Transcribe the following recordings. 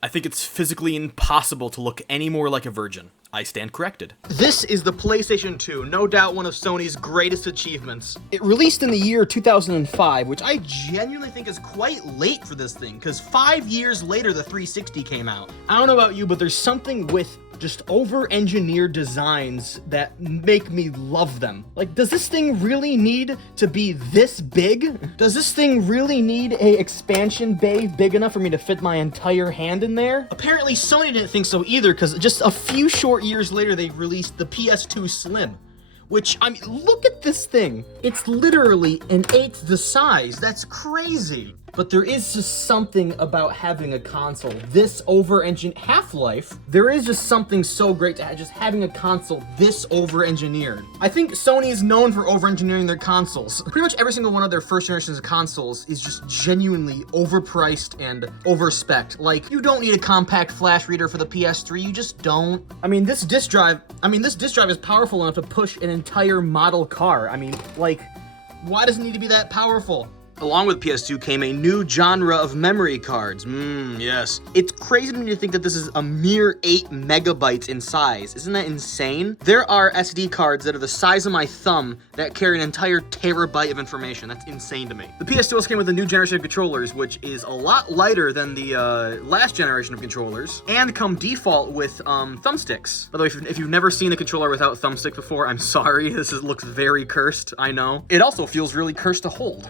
I think it's physically impossible to look any more like a virgin. I stand corrected. This is the PlayStation 2, no doubt one of Sony's greatest achievements. It released in the year 2005, which I genuinely think is quite late for this thing, because 5 years later the 360 came out. I don't know about you, but there's something with just over-engineered designs that make me love them. Like, does this thing really need to be this big? Does this thing really need a expansion bay big enough for me to fit my entire hand in there? Apparently Sony didn't think so either, because just a few short years later they released the PS2 Slim. Which, I mean, look at this thing. It's literally an eighth the size. That's crazy. But there is just something about having a console this over-engineered. Half-Life, there is just something so great to just having a console this over-engineered. I think Sony is known for over-engineering their consoles. Pretty much every single one of their first generations of consoles is just genuinely overpriced and overspec'd. Like, you don't need a compact flash reader for the PS3, you just don't. I mean, this disk drive is powerful enough to push an entire model car. I mean, like, why does it need to be that powerful? Along with PS2 came a new genre of memory cards. Yes. It's crazy to me to think that this is a mere 8 megabytes in size. Isn't that insane? There are SD cards that are the size of my thumb that carry an entire terabyte of information. That's insane to me. The PS2 also came with a new generation of controllers, which is a lot lighter than the last generation of controllers, and come default with thumbsticks. By the way, if you've never seen a controller without thumbsticks before, I'm sorry. Looks very cursed, I know. It also feels really cursed to hold.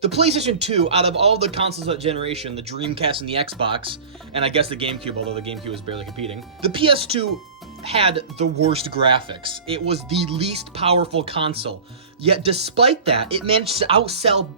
The PlayStation 2, out of all the consoles of that generation, the Dreamcast and the Xbox, and I guess the GameCube, although the GameCube was barely competing, the PS2 had the worst graphics. It was the least powerful console. Yet despite that, it managed to outsell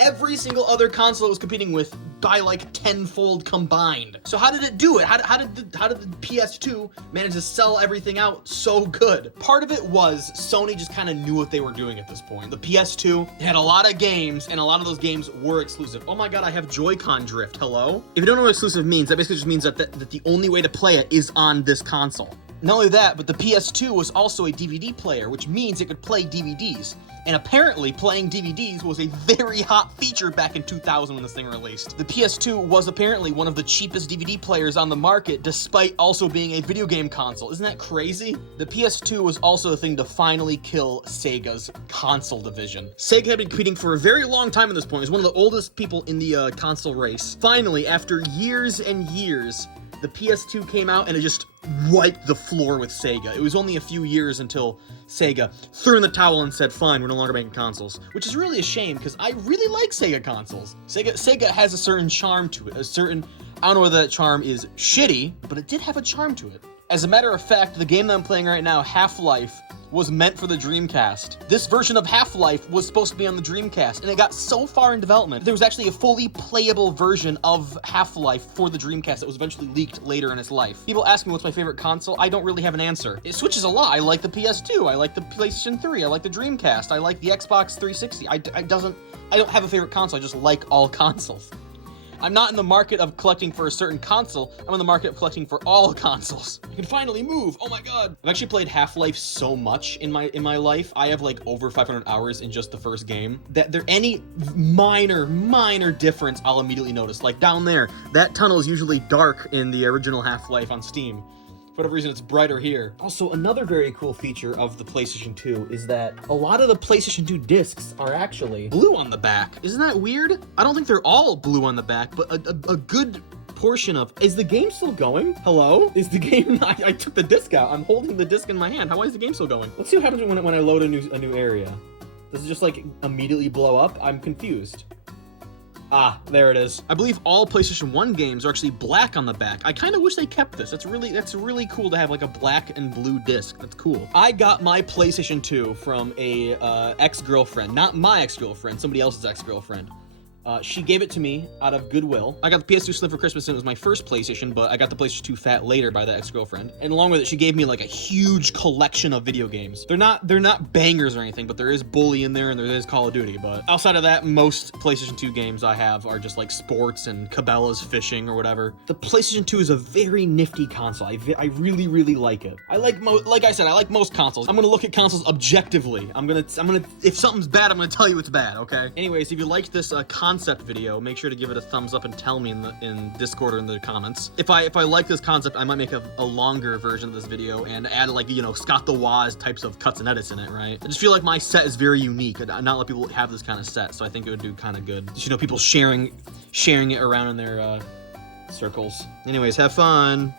every single other console it was competing with by like tenfold combined. So how did it do it? How did the PS2 manage to sell everything out so good? Part of it was Sony just kind of knew what they were doing at this point. The PS2 had a lot of games, and a lot of those games were exclusive. Oh my god, I have Joy-Con drift, hello? If you don't know what exclusive means, that basically just means that the only way to play it is on this console. Not only that, but the PS2 was also a DVD player, which means it could play DVDs. And apparently, playing DVDs was a very hot feature back in 2000 when this thing released. The PS2 was apparently one of the cheapest DVD players on the market, despite also being a video game console. Isn't that crazy? The PS2 was also the thing to finally kill Sega's console division. Sega had been competing for a very long time at this point. It was one of the oldest people in the console race. Finally, after years and years, the PS2 came out and it just wiped the floor with Sega. It was only a few years until Sega threw in the towel and said, fine, we're no longer making consoles. Which is really a shame, because I really like Sega consoles. Sega has a certain charm to it, I don't know whether that charm is shitty, but it did have a charm to it. As a matter of fact, the game that I'm playing right now, Half-Life, was meant for the Dreamcast. This version of Half-Life was supposed to be on the Dreamcast, and it got so far in development, there was actually a fully playable version of Half-Life for the Dreamcast that was eventually leaked later in its life. People ask me what's my favorite console. I don't really have an answer. It switches a lot. I like the PS2, I like the PlayStation 3, I like the Dreamcast, I like the Xbox 360. I don't have a favorite console, I just like all consoles. I'm not in the market of collecting for a certain console, I'm in the market of collecting for all consoles. I can finally move, oh my god. I've actually played Half-Life so much in my life. I have like over 500 hours in just the first game, that there any minor difference I'll immediately notice. Like down there, that tunnel is usually dark in the original Half-Life on Steam. For whatever reason, it's brighter here. Also, another very cool feature of the PlayStation 2 is that a lot of the PlayStation 2 discs are actually blue on the back. Isn't that weird? I don't think they're all blue on the back, but a good portion of... Is the game still going? Hello? Is the game... I took the disc out. I'm holding the disc in my hand. How is the game still going? Let's see what happens when I load a new area. Does it just, like, immediately blow up? I'm confused. Ah, there it is. I believe all PlayStation 1 games are actually black on the back. I kind of wish they kept this. That's really cool to have like a black and blue disc. That's cool. I got my PlayStation 2 from a ex-girlfriend. Not my ex-girlfriend, somebody else's ex-girlfriend. She gave it to me out of goodwill. I got the PS2 Slim for Christmas, and it was my first PlayStation, but I got the PlayStation 2 Fat later by the ex-girlfriend. And along with it, she gave me like a huge collection of video games. They're not bangers or anything, but there is Bully in there and there is Call of Duty. But outside of that, most PlayStation 2 games I have are just like sports and Cabela's fishing or whatever. The PlayStation 2 is a very nifty console. I really like it. Like I said, I like most consoles. I'm gonna look at consoles objectively. I'm gonna if something's bad, I'm gonna tell you it's bad, okay? Anyways, if you liked this console concept video, make sure to give it a thumbs up and tell me in Discord or in the comments. If I like this concept, I might make a longer version of this video and add like, you know, Scott the Woz types of cuts and edits in it, right? I just feel like my set is very unique. Not a lot of people have this kind of set, so I think it would do kind of good. Just, you know, people sharing it around in their circles. Anyways, have fun.